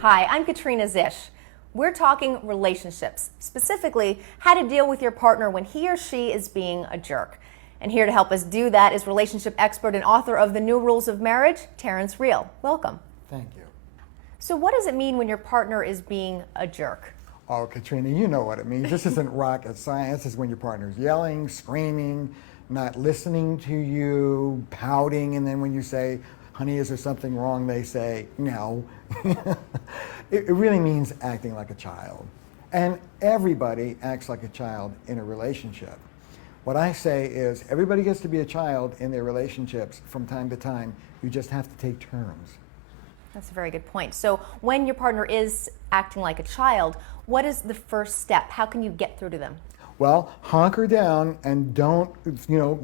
Hi, I'm Katrina Zish. We're talking relationships, specifically how to deal with your partner when he or she is being a jerk. And here to help us do that is relationship expert and author of The New Rules of Marriage, Terrence Real. Welcome. Thank you. So what does it mean when your partner is being a jerk? Oh, Katrina, you know what it means. This isn't rocket science. It's when your partner's yelling, screaming, not listening to you, pouting, and then when you say, honey, is there something wrong? They say, no. It really means acting like a child. And everybody acts like a child in a relationship. What I say is everybody gets to be a child in their relationships from time to time. You just have to take turns. That's a very good point. So when your partner is acting like a child, what is the first step? How can you get through to them? Well, hunker down and don't,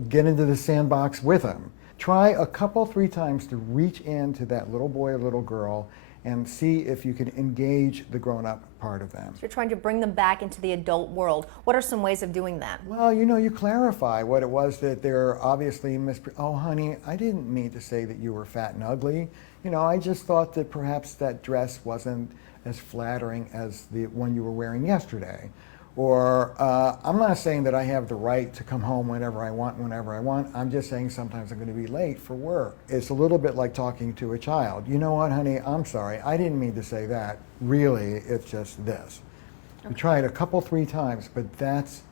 get into the sandbox with them. Try a couple, 3 times to reach into that little boy or little girl and see if you can engage the grown-up part of them. So you're trying to bring them back into the adult world. What are some ways of doing that? Well, you clarify what it was that they're obviously oh, honey, I didn't mean to say that you were fat and ugly. I just thought that perhaps that dress wasn't as flattering as the one you were wearing yesterday. Or I'm not saying that I have the right to come home whenever I want, I'm just saying sometimes I'm going to be late for work. It's a little bit like talking to a child. You know what, honey, I'm sorry, I didn't mean to say that. Really, it's just this. Okay. We try it a couple, 3 times, but that's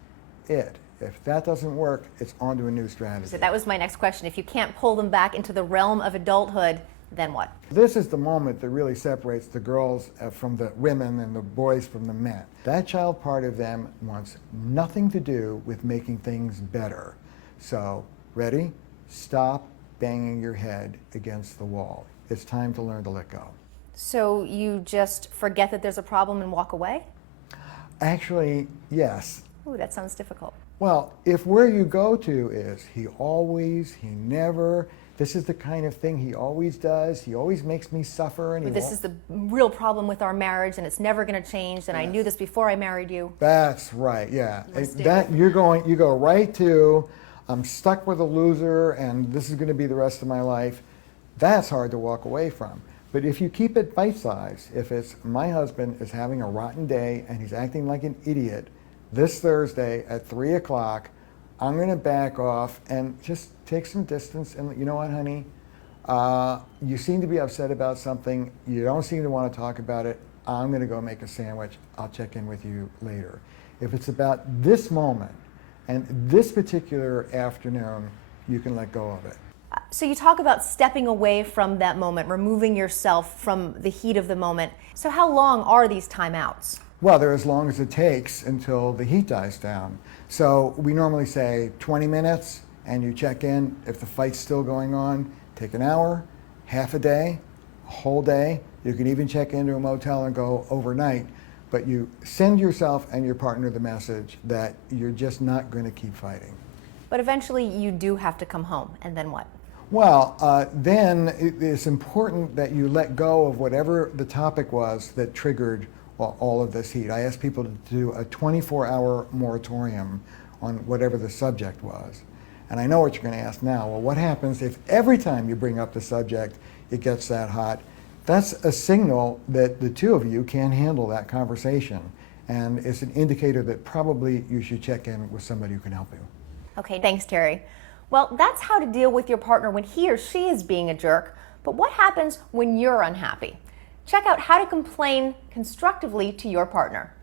it. If that doesn't work, it's on to a new strategy. So that was my next question. If you can't pull them back into the realm of adulthood, then what? This is the moment that really separates the girls from the women and the boys from the men. That child part of them wants nothing to do with making things better. So, ready? Stop banging your head against the wall. It's time to learn to let go. So you just forget that there's a problem and walk away? Actually, yes. Ooh, that sounds difficult. Well, if where you go to is he always, he never, this is the kind of thing he always does, he always makes me suffer, and this is the real problem with our marriage and it's never going to change, and yes. I knew this before I married you. That's right, yeah. You go right to, I'm stuck with a loser and this is going to be the rest of my life. That's hard to walk away from. But if you keep it bite-sized, if it's my husband is having a rotten day and he's acting like an idiot, this Thursday at 3 o'clock, I'm going to back off and just take some distance and, you know what, honey, you seem to be upset about something. You don't seem to want to talk about it. I'm going to go make a sandwich. I'll check in with you later. If it's about this moment and this particular afternoon, you can let go of it. So you talk about stepping away from that moment, removing yourself from the heat of the moment. So how long are these timeouts? Well, they're as long as it takes until the heat dies down. So we normally say 20 minutes and you check in. If the fight's still going on, take an hour, half a day, a whole day. You can even check into a motel and go overnight. But you send yourself and your partner the message that you're just not going to keep fighting. But eventually you do have to come home, and then what? Well, then it's important that you let go of whatever the topic was that triggered all of this heat. I asked people to do a 24-hour moratorium on whatever the subject was. And I know what you're going to ask now. Well, what happens if every time you bring up the subject, it gets that hot? That's a signal that the two of you can't handle that conversation. And it's an indicator that probably you should check in with somebody who can help you. Okay, thanks, Terry. Well, that's how to deal with your partner when he or she is being a jerk. But what happens when you're unhappy? Check out how to complain constructively to your partner.